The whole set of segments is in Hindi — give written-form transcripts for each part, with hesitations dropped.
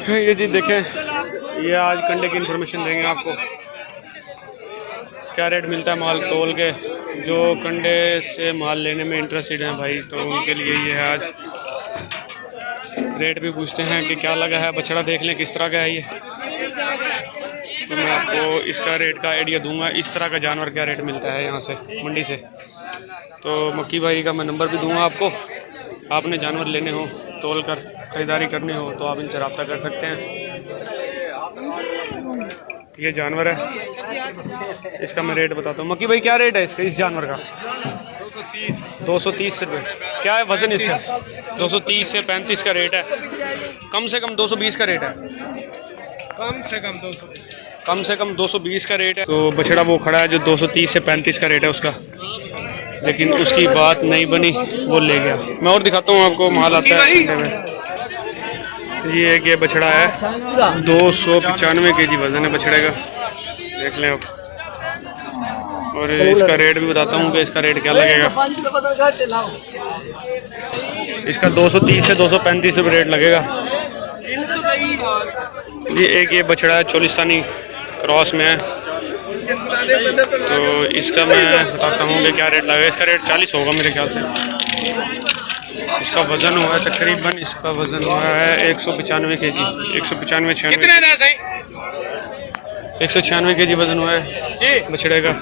ये जी देखें, ये आज कंडे की इन्फॉर्मेशन देंगे आपको, क्या रेट मिलता है माल तोल के। जो कंडे से माल लेने में इंटरेस्टेड हैं भाई, तो उनके लिए ये है। आज रेट भी पूछते हैं कि क्या लगा है, बछड़ा देख लें किस तरह का है ये, तो मैं आपको इसका रेट का आइडिया दूंगा। इस तरह का जानवर क्या रेट मिलता है यहाँ से मंडी से। तो मक्की भाई का मैं नंबर भी दूंगा आपको, आपने जानवर लेने हो, तोल कर ख़रीदारी करनी हो तो आप इनसे रब्ता कर सकते हैं। ये जानवर है, इसका मैं रेट बताता हूँ। मक्की भाई क्या रेट है इसका, इस जानवर का? 230 रुपये। क्या है वज़न इसका? 230 से 35 का रेट है। कम से कम 220 का रेट है। कम से कम 200, कम से कम 220 का रेट है। तो बछड़ा वो खड़ा है जो 230 से 35 का रेट है उसका, लेकिन उसकी बात नहीं बनी, वो ले गया। मैं और दिखाता हूँ आपको, माल आता है। ये एक ये बछड़ा है, 295 kg वज़न है बछड़े का, देख लें आप। और इसका रेट भी बताता हूँ कि इसका रेट क्या लगेगा। इसका 230 से 235 रुपये रेट लगेगा। ये एक ये बछड़ा है, चोलिस्तानी क्रॉस में है, तो इसका मैं बताता हूँ कि क्या रेट लगेगा। इसका रेट 40 होगा मेरे ख्याल से। इसका वज़न हुआ है तकरीबन, इसका वज़न हुआ है 195 kg, 196 kg वज़न हुआ है बछड़े का।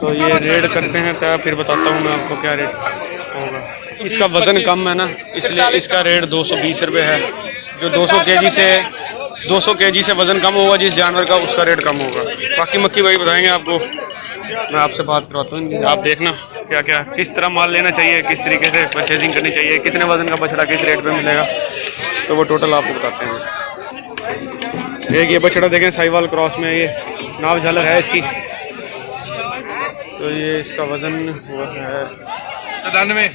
तो ये रेट करते हैं तो फिर बताता हूँ मैं आपको क्या रेट होगा। इसका वज़न कम है ना, इसलिए इसका रेट 220 रुपये है। जो 200 kg से वज़न कम होगा जिस जानवर का, उसका रेट कम होगा। बाकी मक्की भाई बताएंगे आपको, मैं आपसे बात करवाता हूँ। आप देखना क्या क्या किस तरह माल लेना चाहिए, किस तरीके से परचेजिंग करनी चाहिए, कितने वज़न का बछड़ा किस रेट पे मिलेगा, तो वो टोटल आपको बताते हैं। एक ये बछड़ा देखें, साहिवाल क्रॉस में, ये नाव झालर है इसकी। तो ये इसका वज़न हुआ है 97,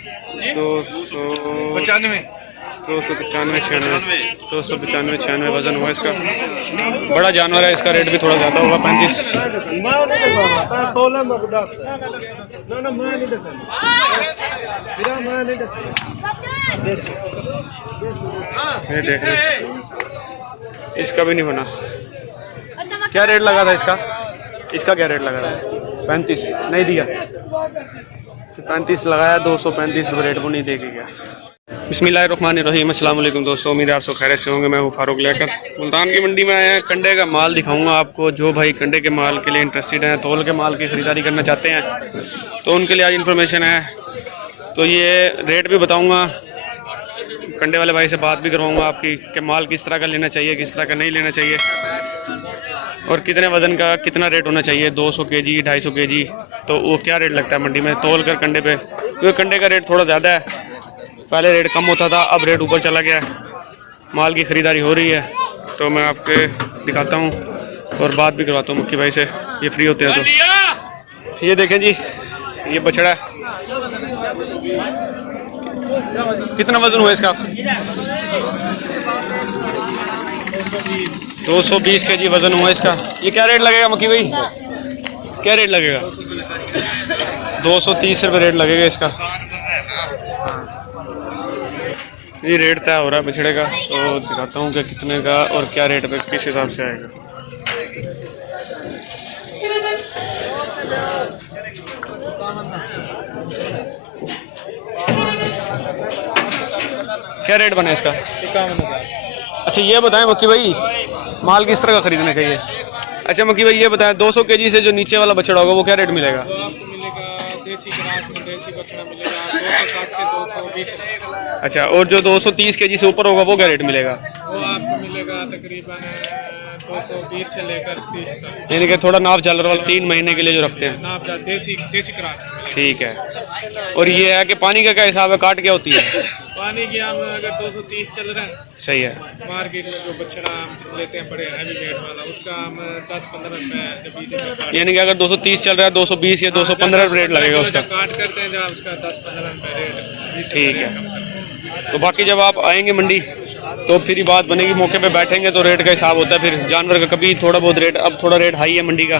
295, 295 वज़न हुआ इसका। बड़ा जानवर है, इसका रेट भी थोड़ा ज़्यादा होगा, 35। ये देख रहे, इसका भी नहीं बना। क्या रेट लगा था इसका? इसका क्या रेट लगा था? 35 नहीं दिया, 35 लगाया, 235 रुपये रेट वो नहीं दे के गया। बिस्मिल्लाहिर्रहमानिर्रहीम, अस्सलाम वालेकुम दोस्तों, उम्मीद है आप सब खैरियत से होंगे। मैं हूँ फारूक लेकर। मुल्तान की मंडी में आए हैं, कंडे का माल दिखाऊंगा आपको। जो भाई कंडे के माल के लिए इंटरेस्टेड हैं, तोल के माल की ख़रीदारी करना चाहते हैं, तो उनके लिए आज इन्फॉर्मेशन है। तो ये रेट भी बताऊँगा, कंडे वाले भाई से बात भी करवाऊँगा आपकी कि माल किस तरह का लेना चाहिए, किस तरह का नहीं लेना चाहिए, और कितने वज़न का कितना रेट होना चाहिए। 200 kg, 250 kg, तो वो क्या रेट लगता है मंडी में तोल कर कंडे पे। क्योंकि कंडे का रेट थोड़ा ज़्यादा है, पहले रेट कम होता था, अब रेट ऊपर चला गया है। माल की ख़रीदारी हो रही है, तो मैं आपके दिखाता हूँ और बात भी करवाता हूँ मक्की भाई से, ये फ्री होते हैं तो। ये देखें जी, ये बछड़ा है, कितना वज़न हुआ इसका? 220 kg वज़न हुआ इसका। ये क्या रेट लगेगा मक्की भाई, क्या रेट लगेगा? 230 रुपये रेट लगेगा इसका। ये रेट तय हो रहा है बछड़े का, तो दिखाता हूँ कि कितने का और क्या रेट पे किस हिसाब से आएगा। क्या रेट बना इसका? 51,000। अच्छा ये बताएं मक्की भाई, माल किस तरह का खरीदना चाहिए? अच्छा मक्की भाई ये बताएं, 200 kg से जो नीचे वाला बछड़ा होगा वो क्या रेट मिलेगा? आपको मिलेगा देसी ग्रास में देसी बछड़ा मिलेगा 260 से 220। अच्छा, और जो 230 kg से ऊपर होगा वो क्या रेट मिलेगा? वो आपको मिलेगा तकरीबन 220 से लेकर 30 तक। यानी कि थोड़ा नाप झालर वाला 3 महीने के लिए जो रखते हैं। नाप देसी क्रास। ठीक है। और ये है कि पानी का क्या हिसाब है, काट क्या होती है? पानी की हम अगर 230 चल रहे हैं, सही है। मार्केट में जो बछड़ा हम लेते हैं बड़े हैवी वेट वाला, उसका हम 10-15 रुपये से 20 रुपये, यानी कि अगर 230 चल रहा है 220 या 215 रुपये रेट लगेगा उसका। काट करते हैं जहाँ उसका 10-15 रुपये रेट। ठीक है। तो बाकी जब आप आएंगे मंडी तो फिर ही बात बनेगी। मौके पे बैठेंगे तो रेट का हिसाब होता है फिर जानवर का। कभी थोड़ा बहुत रेट, अब थोड़ा रेट हाई है मंडी का,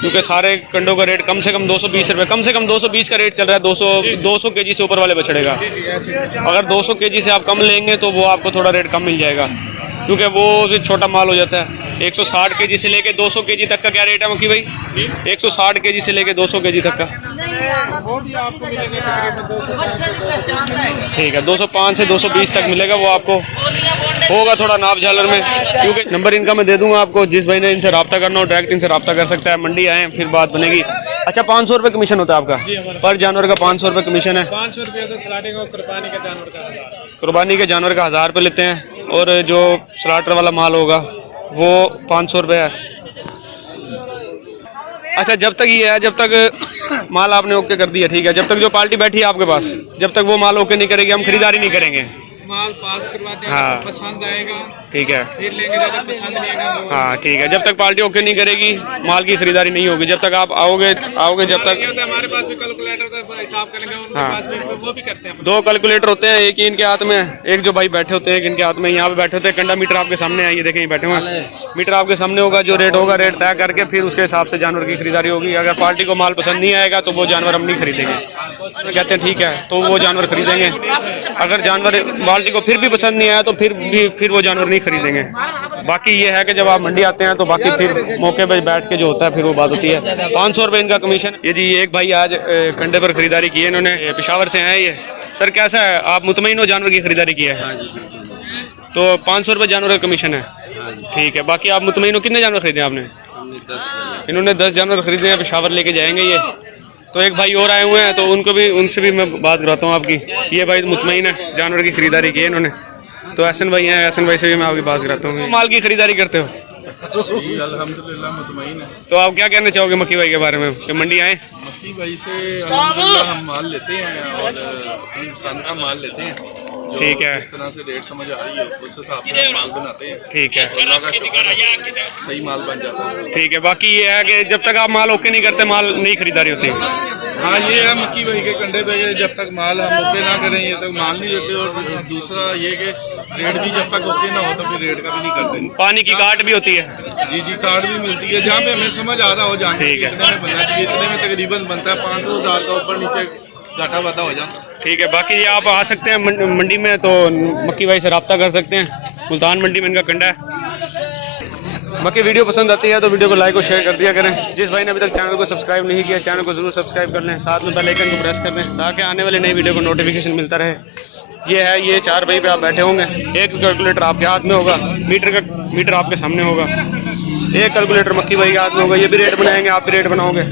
क्योंकि सारे कंडों का रेट कम से कम 220 रुपये, कम से कम 220 का रेट चल रहा है। 200 केजी से ऊपर वाले बछड़े का। अगर 200 केजी से आप कम लेंगे तो वो आपको थोड़ा रेट कम मिल जाएगा, क्योंकि वो छोटा माल हो जाता है। 160 केजी से लेके 200 केजी तक का क्या रेट है मक्की भाई? 160 केजी से लेके 200 केजी तक का ठीक है, 205 से 220 तक मिलेगा। वो आपको होगा थोड़ा नाप झालर में, क्योंकि नंबर इनका मैं दे दूंगा आपको। जिस भाई ने इनसे रब्ता करना हो डायरेक्ट इनसे रब्ता कर सकता है। मंडी आए फिर बात बनेगी। अच्छा, 500 रुपये कमीशन होता है आपका पर जानवर का? 500 रुपये कमीशन है। 500 रुपये तो स्लाटिंग और कुर्बानी के जानवर का 1000। कुर्बानी के जानवर का 1000 रुपये लेते हैं, और जो स्लाटर वाला माल होगा वो 500 रुपये है। अच्छा, जब तक ये है, जब तक माल आपने ओके कर दिया, ठीक है, जब तक जो पार्टी बैठी है आपके पास, जब तक वो माल ओके नहीं करेगी हम खरीदारी नहीं करेंगे। माल पास करवाते हैं, हाँ। पसंद आएगा ठीक है, फिर लेंगे, ज़्यादा पसंद नहीं आएगा तो हाँ ठीक है। जब तक पार्टी ओके नहीं करेगी माल की खरीदारी नहीं होगी। जब तक आप आओगे जब तक। नहीं होता, हमारे पास भी कैलकुलेटर का हिसाब करेंगे, उनके हाँ। पास भी वो भी करते हैं। 2 कैलकुलेटर होते हैं, एक ही इनके हाथ में, एक जो भाई बैठे होते हैं एक इनके हाथ में। यहाँ पे बैठे होते हैं, कंडा मीटर आपके सामने है, ये देखें, ये बैठे हुए हैं। मीटर आपके सामने होगा, जो रेट होगा रेट तय करके फिर उसके हिसाब से जानवर की खरीदारी होगी। अगर पार्टी को माल पसंद नहीं आएगा तो वो जानवर हम नहीं खरीदेंगे। कहते हैं ठीक है, तो वो जानवर खरीदेंगे। अगर जानवर पार्टी को फिर भी पसंद नहीं आया तो फिर वो जानवर नहीं खरीदेंगे। बाकी ये है कि जब आप मंडी आते हैं तो बाकी फिर मौके पर बैठ के जो होता है फिर वो बात होती है। 500 रुपये इनका कमीशन। ये जी एक भाई आज कंडे पर खरीदारी की है इन्होंने, पेशावर से हैं ये। सर कैसा है, आप मुतमईन हो जानवर की खरीदारी की है? तो 500 रुपये जानवर का कमीशन है, ठीक है। बाकी आप मुतमईन हो, कितने जानवर खरीदे आपने? इन्होंने 10 जानवर खरीदे हैं, पेशावर लेके जाएंगे ये। तो एक भाई और आए हुए हैं तो उनसे भी मैं बात कराता हूँ आपकी। ये भाई मुतमईन है, जानवर की खरीदारी की है इन्होंने। तो एहसन भाई हैं, एहसन भाई से भी मैं आपकी बात कराता हूँ। माल की खरीदारी करते हो? अल्हम्दुलिल्लाह मुतमईन है। तो आप क्या कहना चाहोगे मक्की भाई के बारे में कि मंडी आए? मक्की भाई से अल्हम्दुलिल्लाह हम माल लेते हैं और अपनी पसंद का माल लेते हैं। जो ठीक है। जिस तरह से रेट समझ आ रही है उस हिसाब से हम माल बनाते हैं। ठीक है, अल्लाह का शुक्र है, सही माल बन जाता है। ठीक है। बाकी ये है कि जब तक आप माल ओके नहीं करते माल नहीं खरीदारी होती। हाँ, ये है मक्की भाई के कंडे पे, जब तक माल हम ओके ना करें ये तक माल नहीं देते। और दूसरा ये कि रेट भी जब तक ओके ना हो तो फिर रेट का भी नहीं करते। पानी की काट भी होती है। जी कार्ड भी मिलती है, जहाँ पे हमें समझ आ रहा हो जाए ठीक है। इतने में बनना चाहिए, इतने में तकरीबन बनता है। 500,000 का ऊपर नीचे घाटा वाटा हो जाता है। ठीक है। बाकी ये आप आ सकते हैं मंडी में तो मक्की भाई से रब्ता कर सकते हैं। मुल्तान मंडी में इनका कंडा है। बाकी वीडियो पसंद आती है तो वीडियो को लाइक और शेयर कर दिया करें। जिस भाई ने अभी तक चैनल को सब्सक्राइब नहीं किया, चैनल को जरूर सब्सक्राइब कर लें, साथ में बेल आइकन को प्रेस कर लें ताकि आने वाले नई वीडियो को नोटिफिकेशन मिलता रहे। ये है, ये 4 भाई पे आप बैठे होंगे। एक कैलकुलेटर आपके हाथ में होगा, मीटर आपके सामने होगा। एक कैलकुलेटर मक्की भाई के हाथ में होगा, ये भी रेट बनाएंगे, आप भी रेट बनाओगे।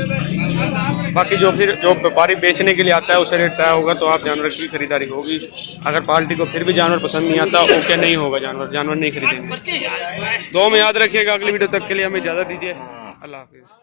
बाकी जो व्यापारी बेचने के लिए आता है उसे रेट तय होगा तो आप जानवर की खरीदारी होगी। अगर पार्टी को फिर भी जानवर पसंद नहीं आता, ओके नहीं होगा जानवर नहीं खरीदेंगे। दो में याद रखिएगा। अगली वीडियो तक के लिए हमें इजाज़त दीजिए। अल्लाह हाफिज़।